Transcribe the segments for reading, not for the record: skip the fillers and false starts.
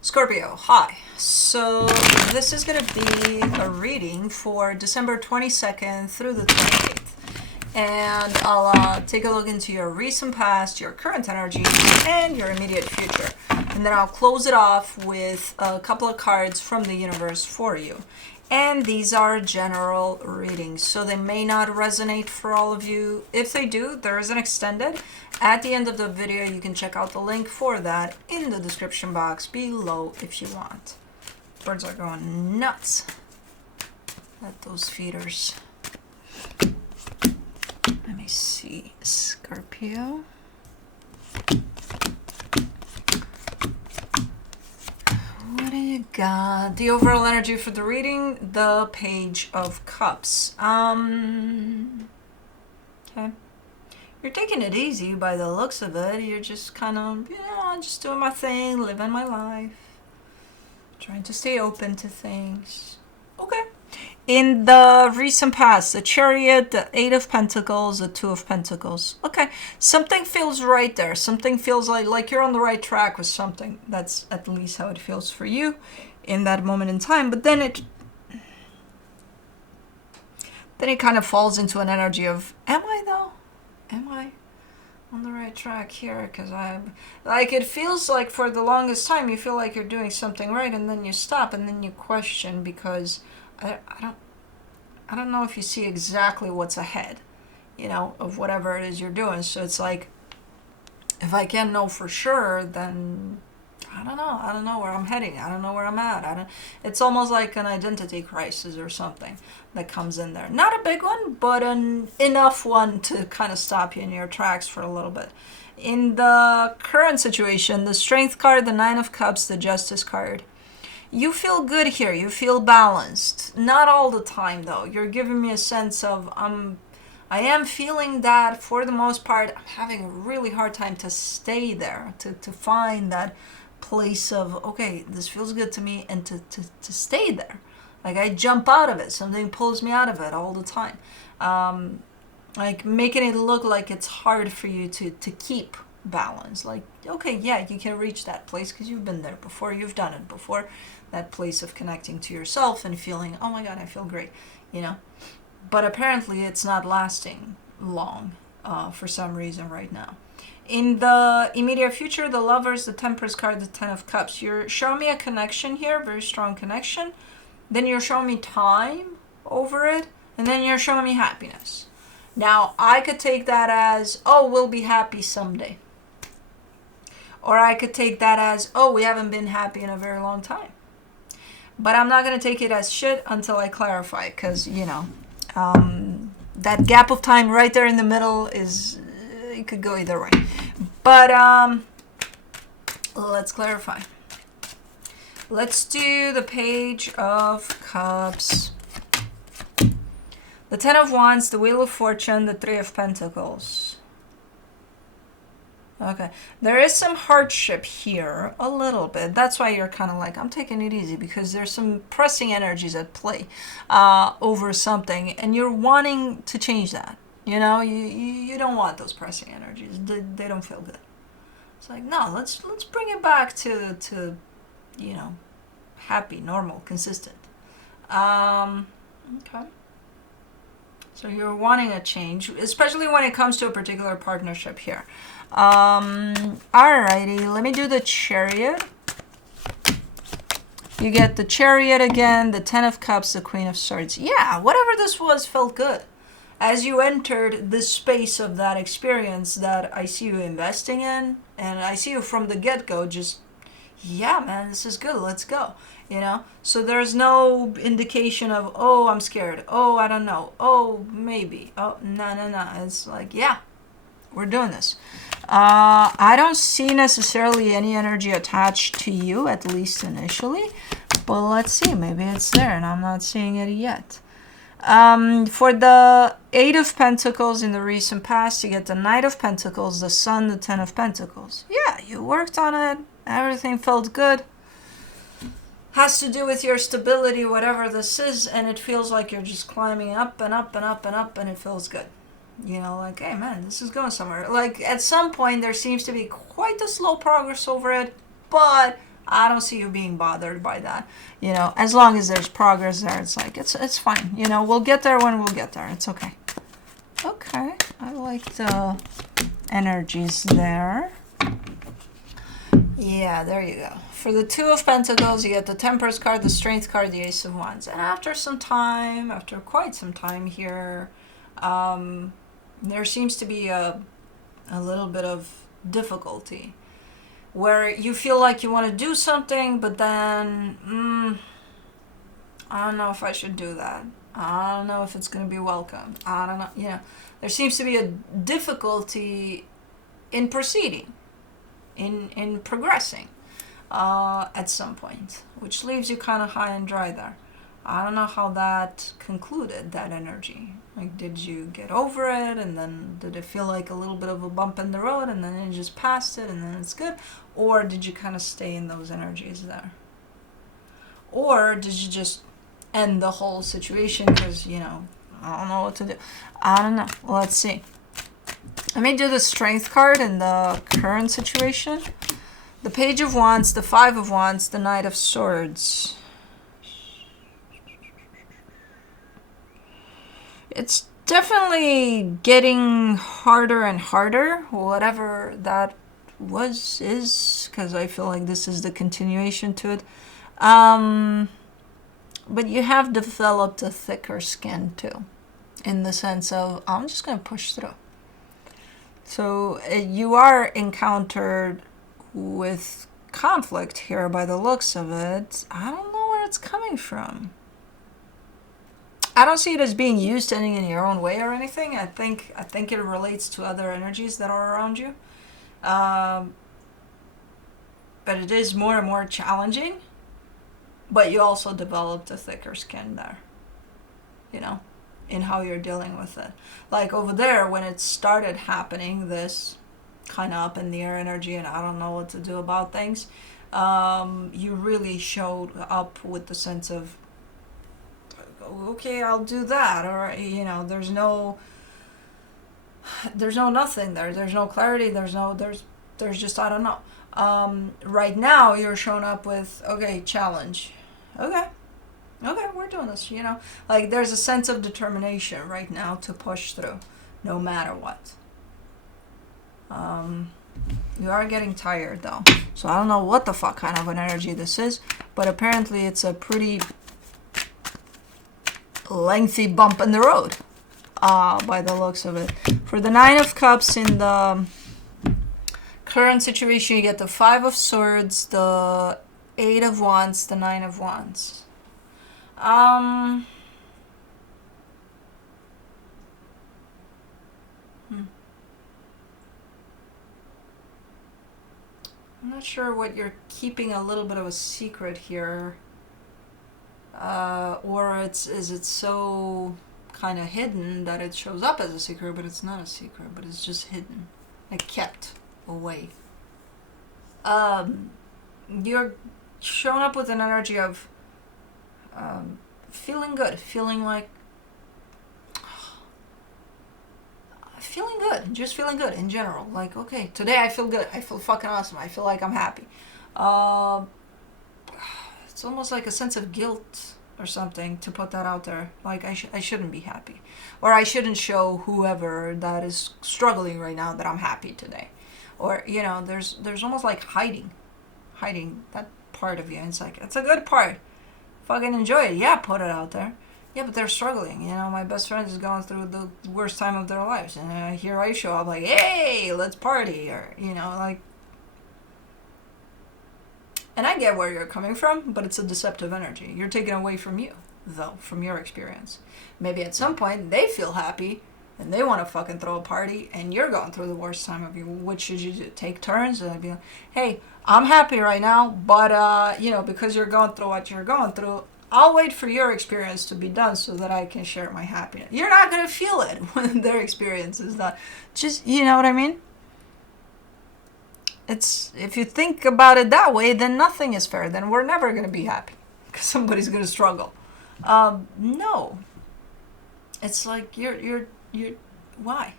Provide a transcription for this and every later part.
Scorpio, hi. So this is going to be a reading for December 22nd through the 28th. And I'll take a look into your recent past, your current energy, and your immediate future. And then I'll close it off with a couple of cards from the universe for you. And these are general readings, so they may not resonate for all of you. If they do, there is an extended. At the end of the video, you can check out the link for that in the description box below if you want. Birds are going nuts at those feeders. Let me see, Scorpio. What do you got? The overall energy for the reading, the Page of Cups. Okay. You're taking it easy by the looks of it. You're just kind of, just doing my thing, living my life. Trying to stay open to things. Okay. In the recent past, the Chariot, the Eight of Pentacles, the Two of Pentacles. Okay. Something feels right there. Something feels like you're on the right track with something. That's at least how it feels for you in that moment in time. But then it kind of falls into an energy of, am I though? Am I on the right track here? Because it feels like for the longest time you feel like you're doing something right, and then you stop, and then you question because I don't know if you see exactly what's ahead, of whatever it is you're doing. So it's like, if I can't know for sure, then I don't know. I don't know where I'm heading. I don't know where I'm at. It's almost like an identity crisis or something that comes in there. Not a big one, but an enough one to kind of stop you in your tracks for a little bit. In the current situation, the Strength card, the Nine of Cups, the Justice card. You feel good here. You feel balanced. Not all the time, though. You're giving me a sense of, I am feeling that for the most part, I'm having a really hard time to stay there, to find that place of, okay, this feels good to me, and to stay there. Like I jump out of it. Something pulls me out of it all the time. Like making it look like it's hard for you to keep balance. Like, okay, yeah, you can reach that place because you've been there before. You've done it before. That place of connecting to yourself and feeling, oh my God, I feel great, But apparently it's not lasting long for some reason right now. In the immediate future, the Lovers, the Temperance card, the Ten of Cups. You're showing me a connection here, very strong connection. Then you're showing me time over it, and then you're showing me happiness. Now, I could take that as, oh, we'll be happy someday. Or I could take that as, oh, we haven't been happy in a very long time. But I'm not going to take it as shit until I clarify, because, that gap of time right there in the middle is, it could go either way. But let's clarify. Let's do the Page of Cups, the Ten of Wands, the Wheel of Fortune, the Three of Pentacles. Okay, there is some hardship here, a little bit. That's why you're kind of like, I'm taking it easy, because there's some pressing energies at play over something, and you're wanting to change that. You don't want those pressing energies. They don't feel good. It's like, no, let's bring it back to happy, normal, consistent. Okay. So you're wanting a change, especially when it comes to a particular partnership here. Alrighty, let me do the Chariot. You get the Chariot again, the Ten of Cups, the Queen of Swords. Yeah, whatever this was felt good. As you entered this space of that experience that I see you investing in, and I see you from the get-go just, yeah, man, this is good, let's go. So there's no indication of, oh, I'm scared, oh, I don't know, oh, maybe, oh, no. It's like, yeah, we're doing this. I don't see necessarily any energy attached to you, at least initially, but let's see, maybe it's there and I'm not seeing it yet. For the Eight of Pentacles in the recent past, you get the Knight of Pentacles, the Sun, the Ten of Pentacles. Yeah, you worked on it, everything felt good. Has to do with your stability, whatever this is, and it feels like you're just climbing up and up and up and up, and it feels good. Like, hey man, this is going somewhere. Like, at some point there seems to be quite a slow progress over it, but I don't see you being bothered by that. You know, as long as there's progress there, it's like, it's fine. You know, we'll get there when we'll get there. It's okay. Okay, I like the energies there. Yeah, there you go. For the Two of Pentacles, you get the Temperance card, the Strength card, the Ace of Wands. And after some time, after quite some time here, there seems to be a little bit of difficulty where you feel like you want to do something, but then, I don't know if I should do that. I don't know if it's going to be welcome. I don't know. You know, there seems to be a difficulty in proceeding, in progressing at some point, which leaves you kind of high and dry there. I don't know how that concluded, that energy. Like, did you get over it, and then did it feel like a little bit of a bump in the road, and then you just passed it, and then it's good? Or did you kind of stay in those energies there? Or did you just end the whole situation because, you know, I don't know what to do? I don't know. Let's see. Let me do the Strength card in the current situation. The Page of Wands, the Five of Wands, the Knight of Swords. It's definitely getting harder and harder, whatever that is, because I feel like this is the continuation to it. But you have developed a thicker skin too, in the sense of, I'm just going to push through. So you are encountered with conflict here by the looks of it. I don't know where it's coming from. I don't see it as being used any in your own way or anything. I think it relates to other energies that are around you. But it is more and more challenging. But you also developed a thicker skin there, you know, in how you're dealing with it. Like over there, when it started happening, this kind of up in the air energy, and I don't know what to do about things, you really showed up with the sense of, okay, I'll do that. Or, you know, there's no nothing there. There's no clarity. There's just, I don't know. Right now you're showing up with, okay, challenge. Okay, we're doing this, you know. Like, there's a sense of determination right now to push through, no matter what. You are getting tired, though. So I don't know what the fuck kind of an energy this is, but apparently it's a pretty lengthy bump in the road, by the looks of it. For the Nine of Cups in the current situation, you get the Five of Swords, the Eight of Wands, the Nine of Wands. I'm not sure what you're keeping a little bit of a secret here. Or is it so kind of hidden that it shows up as a secret, but it's not a secret, but it's just hidden, like kept away. You're showing up with an energy of feeling good, feeling good, just feeling good in general. Like, okay, today I feel good, I feel fucking awesome, I feel like I'm happy. It's almost like a sense of guilt or something to put that out there. Like, I shouldn't be happy, or I shouldn't show whoever that is struggling right now that I'm happy today. Or, you know, there's almost like hiding that part of you. And it's like, it's a good part. Fucking enjoy it. Yeah, put it out there. Yeah, but they're struggling. You know, my best friend is going through the worst time of their lives, and here I show up like, hey, let's party, or, you know, like. And I get where you're coming from, but it's a deceptive energy. You're taken away from you, though, from your experience. Maybe at some point they feel happy and they want to fucking throw a party, and you're going through the worst time of you. What should you do? Take turns? And I'd be like, hey, I'm happy right now, but, you know, because you're going through what you're going through, I'll wait for your experience to be done so that I can share my happiness. You're not going to feel it when their experience is done. Just, you know what I mean? It's, if you think about it that way, then nothing is fair. Then we're never going to be happy because somebody's going to struggle. No. It's like, you're, why?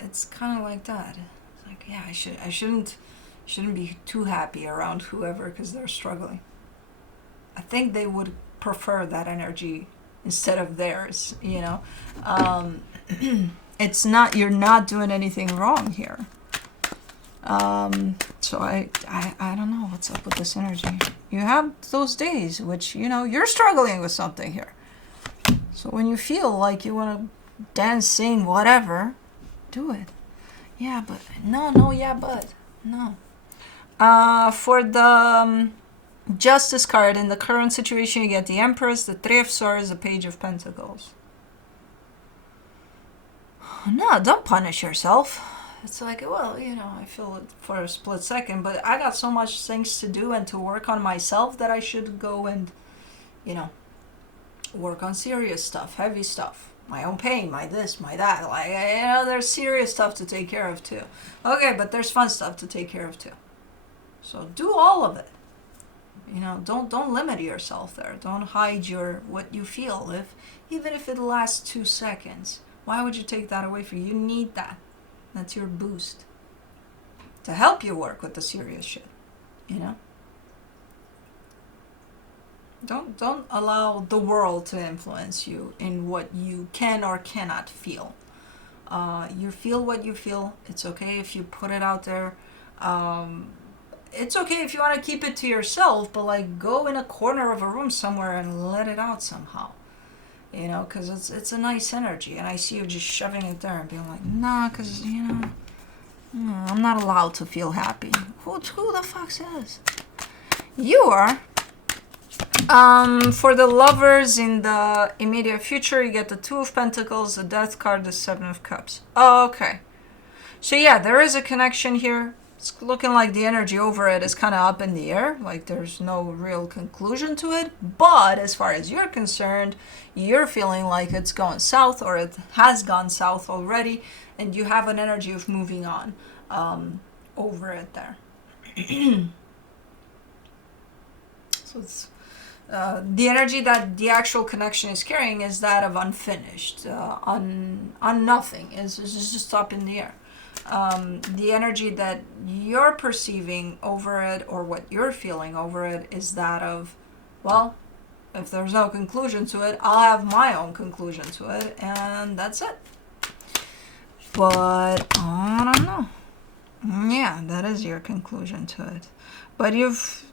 It's kind of like that. It's like, yeah, I shouldn't Shouldn't be too happy around whoever because they're struggling. I think they would prefer that energy instead of theirs, you know. It's not, you're not doing anything wrong here. So I don't know what's up with this energy. You have those days which, you know, you're struggling with something here. So when you feel like you want to dance, sing, whatever, do it. Yeah, but no, yeah, but no. For the Justice card, in the current situation, you get the Empress, the Three of Swords, the Page of Pentacles. No, don't punish yourself. It's like, well, you know, I feel it for a split second, but I got so much things to do and to work on myself that I should go and, you know, work on serious stuff, heavy stuff. My own pain, my this, my that. Like, you know, there's serious stuff to take care of too. Okay, but there's fun stuff to take care of too. So do all of it. You know, don't limit yourself there. Don't hide what you feel, even if it lasts 2 seconds. Why would you take that away from you? You need that. That's your boost to help you work with the serious shit. You know. Don't allow the world to influence you in what you can or cannot feel. You feel what you feel. It's okay if you put it out there. It's okay if you want to keep it to yourself, but like go in a corner of a room somewhere and let it out somehow. You know, because it's a nice energy, and I see you just shoving it there and being like, nah, because, you know, I'm not allowed to feel happy. Who the fuck says? You are. For the lovers in the immediate future, you get the Two of Pentacles, the Death card, the Seven of Cups. Oh, okay. So yeah, there is a connection here. It's looking like the energy over it is kind of up in the air, like there's no real conclusion to it. But as far as you're concerned, you're feeling like it's going south, or it has gone south already, and you have an energy of moving on over it there. So it's the energy that the actual connection is carrying is that of unfinished, on nothing. It's just up in the air. The energy that you're perceiving over it, or what you're feeling over it, is that of, well, if there's no conclusion to it, I'll have my own conclusion to it, and that's it. But I don't know. Yeah, that is your conclusion to it. But you've...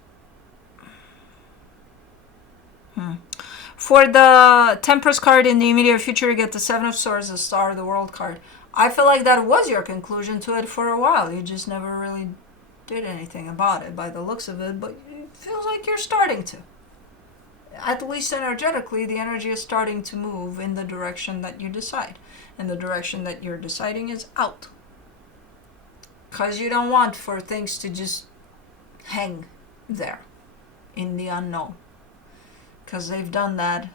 For the Temperance card in the immediate future, you get the Seven of Swords, the Star of the World card. I feel like that was your conclusion to it for a while. You just never really did anything about it by the looks of it, but it feels like you're starting to. At least energetically, the energy is starting to move in the direction that you decide. And the direction that you're deciding is out. Because you don't want for things to just hang there in the unknown. Because they've done that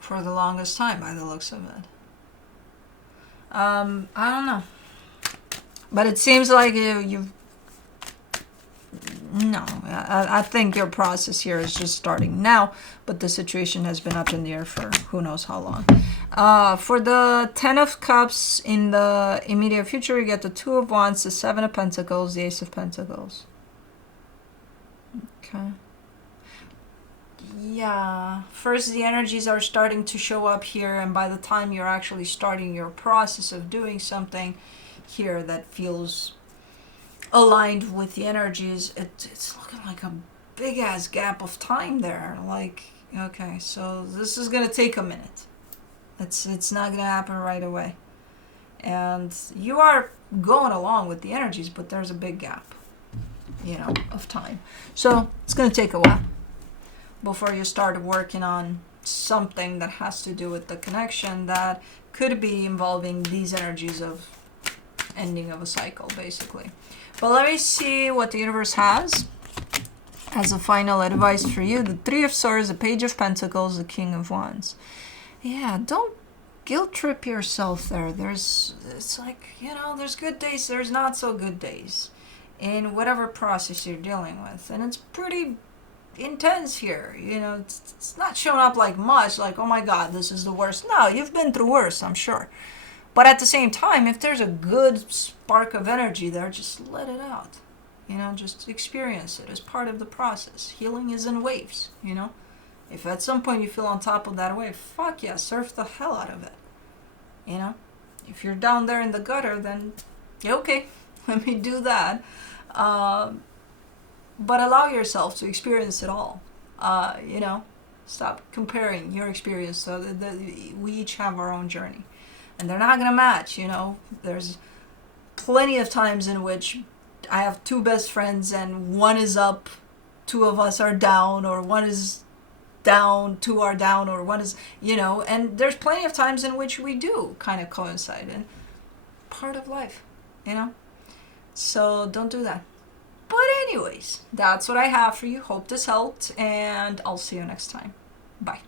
for the longest time by the looks of it. I don't know. But it seems like you've... No, I think your process here is just starting now, but the situation has been up in the air for who knows how long. For the Ten of Cups in the immediate future, you get the Two of Wands, the Seven of Pentacles, the Ace of Pentacles. Okay. Yeah, first the energies are starting to show up here, and by the time you're actually starting your process of doing something here that feels aligned with the energies, it's looking like a big ass gap of time there. Like, okay, so this is gonna take a minute. It's not gonna happen right away, and you are going along with the energies, but there's a big gap, you know, of time. So it's gonna take a while before you start working on something that has to do with the connection that could be involving these energies of ending of a cycle, basically. But let me see what the universe has as a final advice for you. The Three of Swords, the Page of Pentacles, the King of Wands. Yeah, don't guilt trip yourself there. It's like, you know, there's good days, there's not so good days in whatever process you're dealing with. And it's pretty intense here, you know. It's not showing up like much, like, oh my god, this is the worst. No, you've been through worse, I'm sure. But at the same time, if there's a good spark of energy there, just let it out. Just experience it as part of the process. Healing is in waves. If at some point you feel on top of that wave, fuck yeah, surf the hell out of it. If you're down there in the gutter, then okay, let me do that. But allow yourself to experience it all. Stop comparing your experience. So we each have our own journey, and they're not gonna match. There's plenty of times in which I have two best friends, and one is up, two of us are down, or one is down, two are down, or one is, and there's plenty of times in which we do kind of coincide, and part of life. So don't do that. But anyways, that's what I have for you. Hope this helped, and I'll see you next time. Bye.